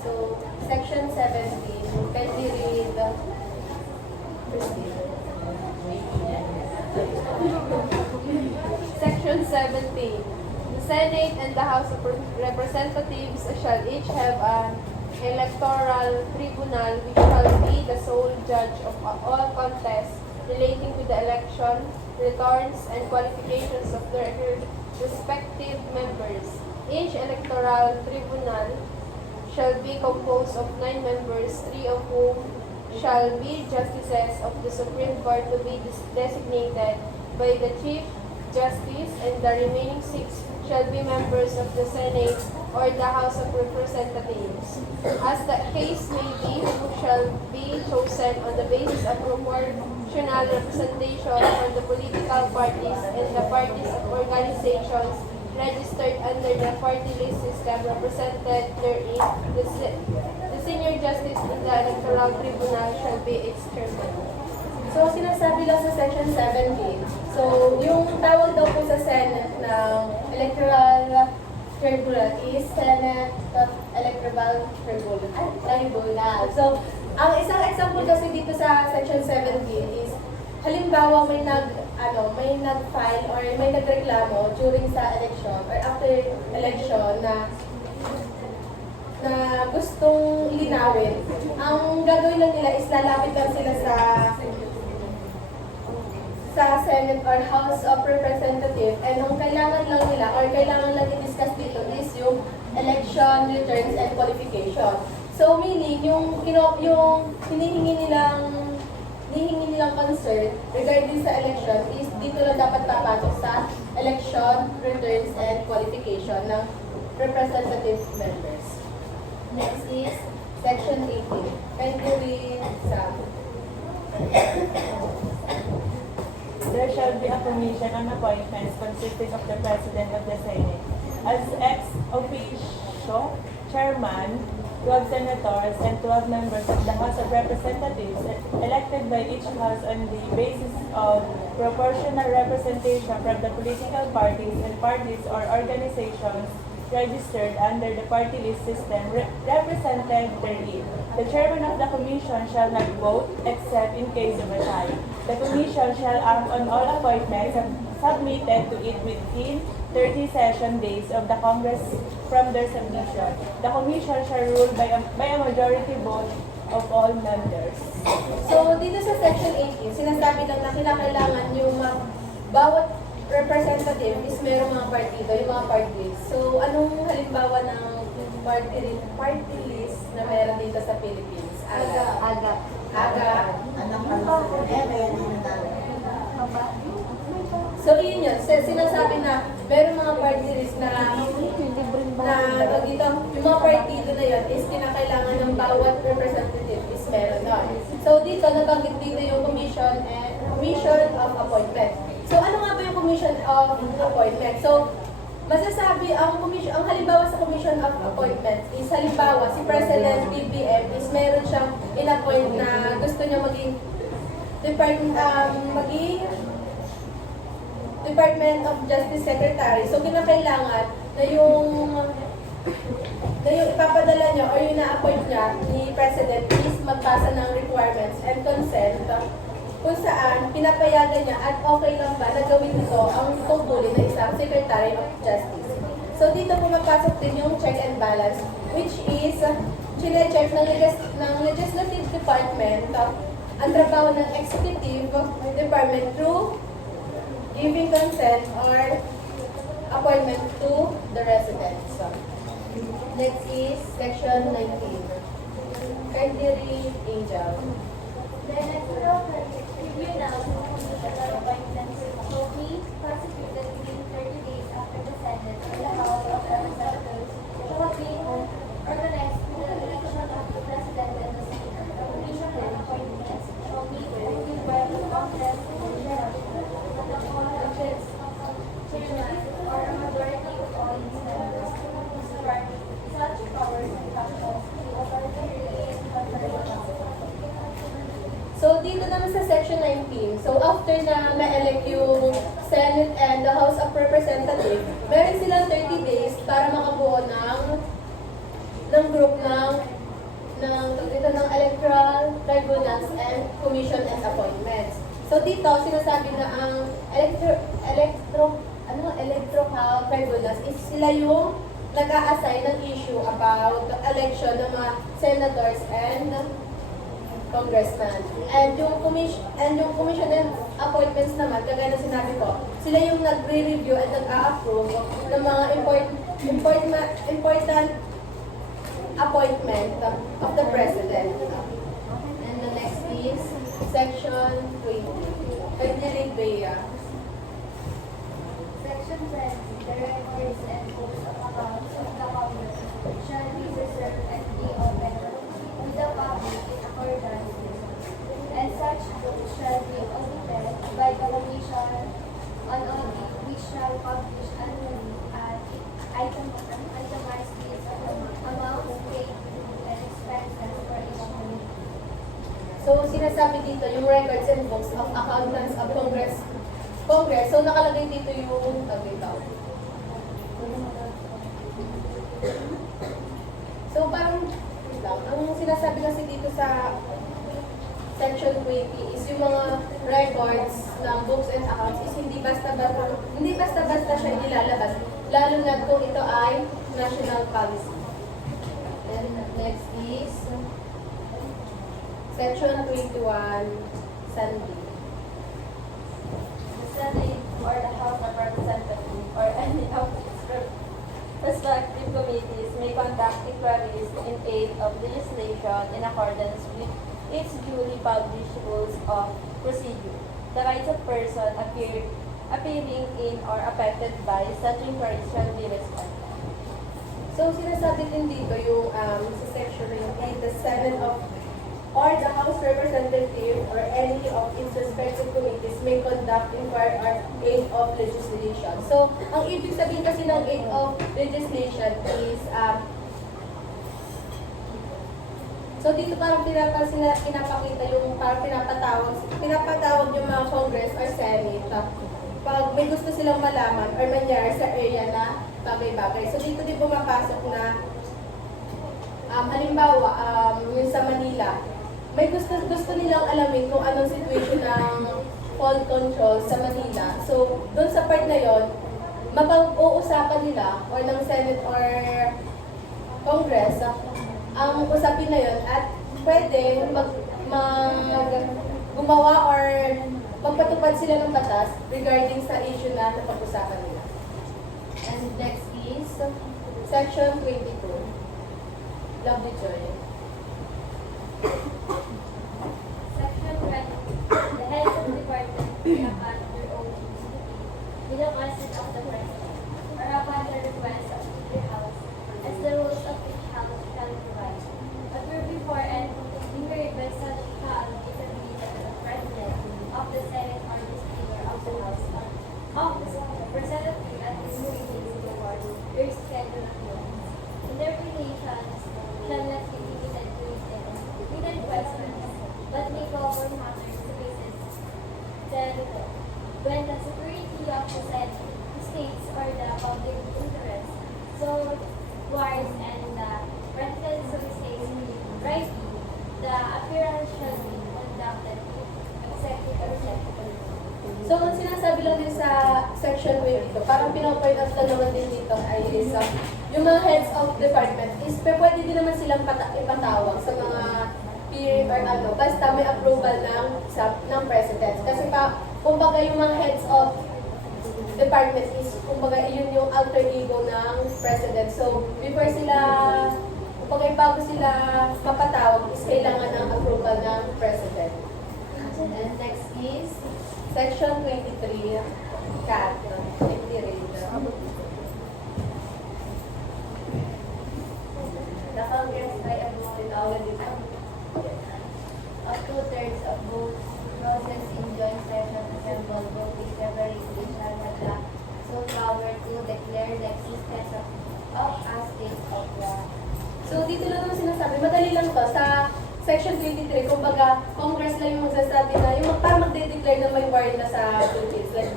So, Section 17, can we read Christine? Section 17. The Senate and the House of Representatives shall each have an electoral tribunal which shall be the sole judge of all contests relating to the election, returns, and qualifications of their respective members. Each electoral tribunal shall be composed of 9 members, 3 of whom shall be justices of the Supreme Court to be designated by the Chief Justice, and the remaining 6 shall be members of the Senate or the House of Representatives. As the case may be, who shall be chosen on the basis of proportional representation from the political parties and the parties of organizations registered under the party list system represented therein. The senior justice in the electoral tribunal shall be its chairman. So, sinasabi lang sa Section 17. So, yung tawag daw po sa Senate ng Electoral Tribunal is Senate Electoral Tribunal. So, ang isang example kasi dito sa Section 17 is, halimbawa may nag-file or may nagreklamo during sa election or after election na gustong linawin. Ang gagawin lang nila is lalapit lang sila sa Senate or House of Representatives, and ang kailangan lang nila or kailangan lang i-discuss dito is yung election, returns, and qualification. So meaning, yung hinihingi nilang concern regarding sa election is dito lang dapat papasok sa election, returns, and qualification ng representative members. Next is Section 18. Can you read some? There shall be a commission on appointments consisting of the President of the Senate as ex officio chairman, 12 senators, and 12 members of the House of Representatives elected by each house on the basis of proportional representation from the political parties and parties or organizations registered under the party list system represented therein. The chairman of the commission shall not vote except in case of a tie. The commission shall act on all appointments submitted to it within 30 session days of the Congress from their submission. The commission shall rule by a majority vote of all members. So, dito sa Section 18, sinasabi lang na kinakailangan yung bawat representative is merong mga partido, yung mga party list. So, anong halimbawa ng party list na meron dito sa Philippines? Aga. So, yun yun. Sinasabi na meron mga party list na dito, yung mga partido na yun is kinakailangan ng bawat representative is meron doon. So, dito, nabanggit dito yung commission of appointment. So, ano nga ba yung commission of appointment? So, masasabi, ang halimbawa sa commission of appointment is, halimbawa, si President BBM is meron siyang in-appoint na gusto niya maging Department of Justice Secretary. So, kinakailangan na yung ipapadala niya or yung na-appoint niya ni President is magpasa ng requirements and consent kung saan pinapayagan niya at okay lang ba na gawin ito ang tungkulin ng isang Secretary of Justice. So dito pumapasok din yung check and balance, which is chine-check ng Legislative Department ang trabaho ng Executive Department through giving consent or appointment to the residents. Next is Section 19. Cardinary Angel. The electoral tribunal constitutional appointments will be prosecuted within 30 days after the Senate or the House of Representatives shall have been organized for the election of the President and the Speaker. The commission on appointments shall be appointed by the Congress and the chairman of its chairman or a majority of all its members. Such powers and functions over the release conferred on. So, dito naman sa Section 19, so after na ma-elect yung Senate and the House of Representatives, meron silang 30 days para makabuo ng group ng tribunals and commission and appointments. So dito, sinasabi na ang electoral tribunals is sila yung nag-a-assign ng issue about the election ng mga senators and congressman. And yung commission and appointments naman, kagaya na sinabi ko, sila yung nagre-review at nag-a-approve ng mga important appointment of the president. And the next is section 20. Pwede read Bea. Section 20, the records and books of accounts of the Congress shall be preserved and be open to the public in accordance with, and such books shall be audited by the Commission on Audit, which shall publish annually itemized lists of amounts paid and expenses for each unit. So, sinasabi dito yung records and books of accountants of Congress. So, nakalagay dito yung dito. So, parang, wait lang, ang sinasabi kasi dito sa section 20 is yung mga records ng books and accounts is hindi basta-basta siya ilalabas, lalo na kung ito ay national policy. And next is section 21, Sandy. The Senate or the House of Representatives or any of its respective committees may conduct inquiries in aid of legislation in accordance with its duly published rules of procedure. The rights of person appearing in or affected by such inquiries shall be respected. So, sinasabi din dito yung sa section na yung the Senate or the House Representative or any of its respective committees may conduct inquiry or aid of legislation. So, ang ibig sabihin kasi ng aid of legislation is so dito parang pinapakita yung parang pinapatawag yung mga Congress or Senate pag may gusto silang malaman or mangyari sa area na bagay-bagay. So dito din pumapasok na halimbawa yung sa Manila, may gusto nilang alamin kung anong situation ng flood control sa Manila. So doon sa part na yon, mapag-uusapan nila or ng Senate or Congress ang usapin na yon at pwede gumawa or magpatupad sila ng batas regarding sa issue na napag-usapan nila. And next is section 22. Lovely Joy. Section 20. The heads of department will upon their own with the consent of the President, or upon the request of the House, as the rules of each House shall provide. But before and incurred by such House is a meeting of the President of the Senate or the Speaker of the House of the Representative at the meetings of the board, their schedule of hearings. In their relations shall not be limited to written questions, but may cover matters to basis thereto. When the security of the said states or the public interest so warrants and the residence of the states rightly, the appearance shall be conducted executive session. So, ang sinasabi lang din sa section 22, parang pinapoint out lang naman din dito ay is, yung mga heads of department is pwede din naman silang ipatawag sa mga period or basta may approval ng president. Kasi kumbaga yung mga heads of department is, kumbaga yun yung alter ego ng president. So, bago sila mapatawag is kailangan ng approval ng president. And next is section 23, Cat, 20 range. The Congress by a vote of two-thirds of votes processed in joint session assembled voting separately shall have the sole power to declare the existence of a state of law. So, dito lang naman sinasabi, madali lang to. Sa section 23, kumbaga, Congress lang yung magsasabi na, yung parang magde-declare na may war na sa Philippines. Like,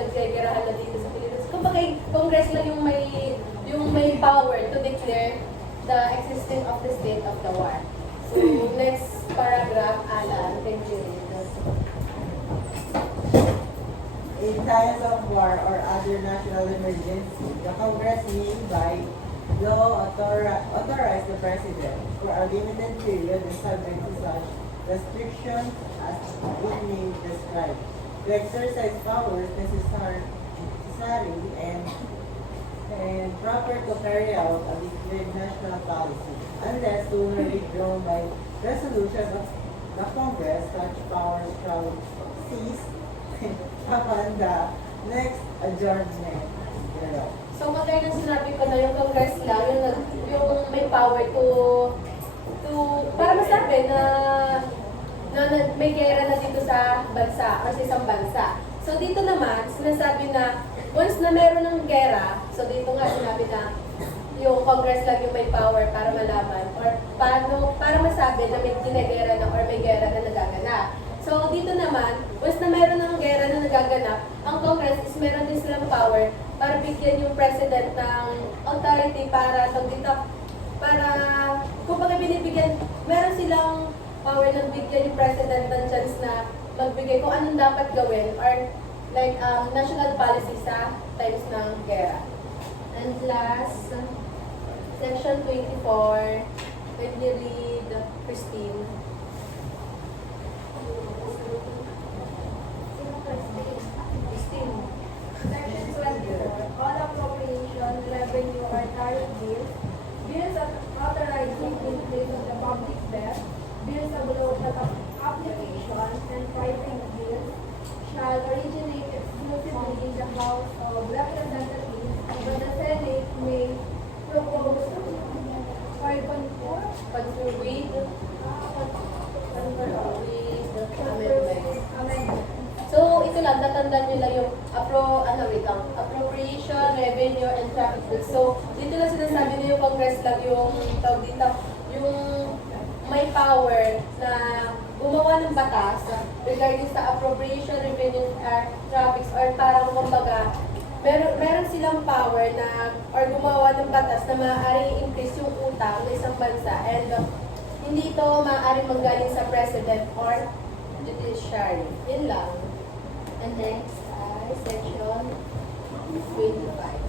nagkagarahan na dito sa Philippines. Kumbaga, Congress lang yung may power to declare the existence of the state of the war. So, next paragraph, Alan, can you read? In times of war or other national emergency, the Congress may by law authorize the President for a limited period and subject to such restrictions as it may prescribe to exercise powers necessary and proper to carry out a declared national policy, unless sooner withdrawn by resolution of the Congress. Such powers shall cease upon the next adjournment thereof. So, kagaya ng sinabi ko na yung Congress lang, yung may power para masabi na may gera na dito sa bansa or sa isang bansa. So, dito naman, sinasabi na once na meron ng gera, so dito nga sinabi na yung Congress lang yung may power para malaman or para masabi na may ginagera na or may gera na nagaganap. So, dito naman, once na meron ng gera na nagaganap, ang Congress is meron din silang power para bigyan yung President ng authority para kumbaga binibigyan, meron silang power na bigyan yung President ng chance na magbigay kung anong dapat gawin or like national policy sa times ng gera. And last, section 24, when you read, Christine. Christine. Section 24, all appropriation, revenue, or tariff bills, bills authorizing increase of the public debt, bills of local application, and private bills shall originate exclusively in the House of Representatives, but the Senate may propose or conform With amendment. So, ito lang, tatandaan nyo lang yung appropriation, revenue, and traffic bills. So, dito lang sinasabi nyo yung Congress lang yung tawag dito, yung may power na gumawa ng batas regarding sa appropriation, revenue, traffic, or parang kumbaga, meron silang power na or gumawa ng batas na maaaring increase yung utang ng isang bansa and hindi ito maaaring manggaling sa president or judiciary. Yun lang. And next ay section 25.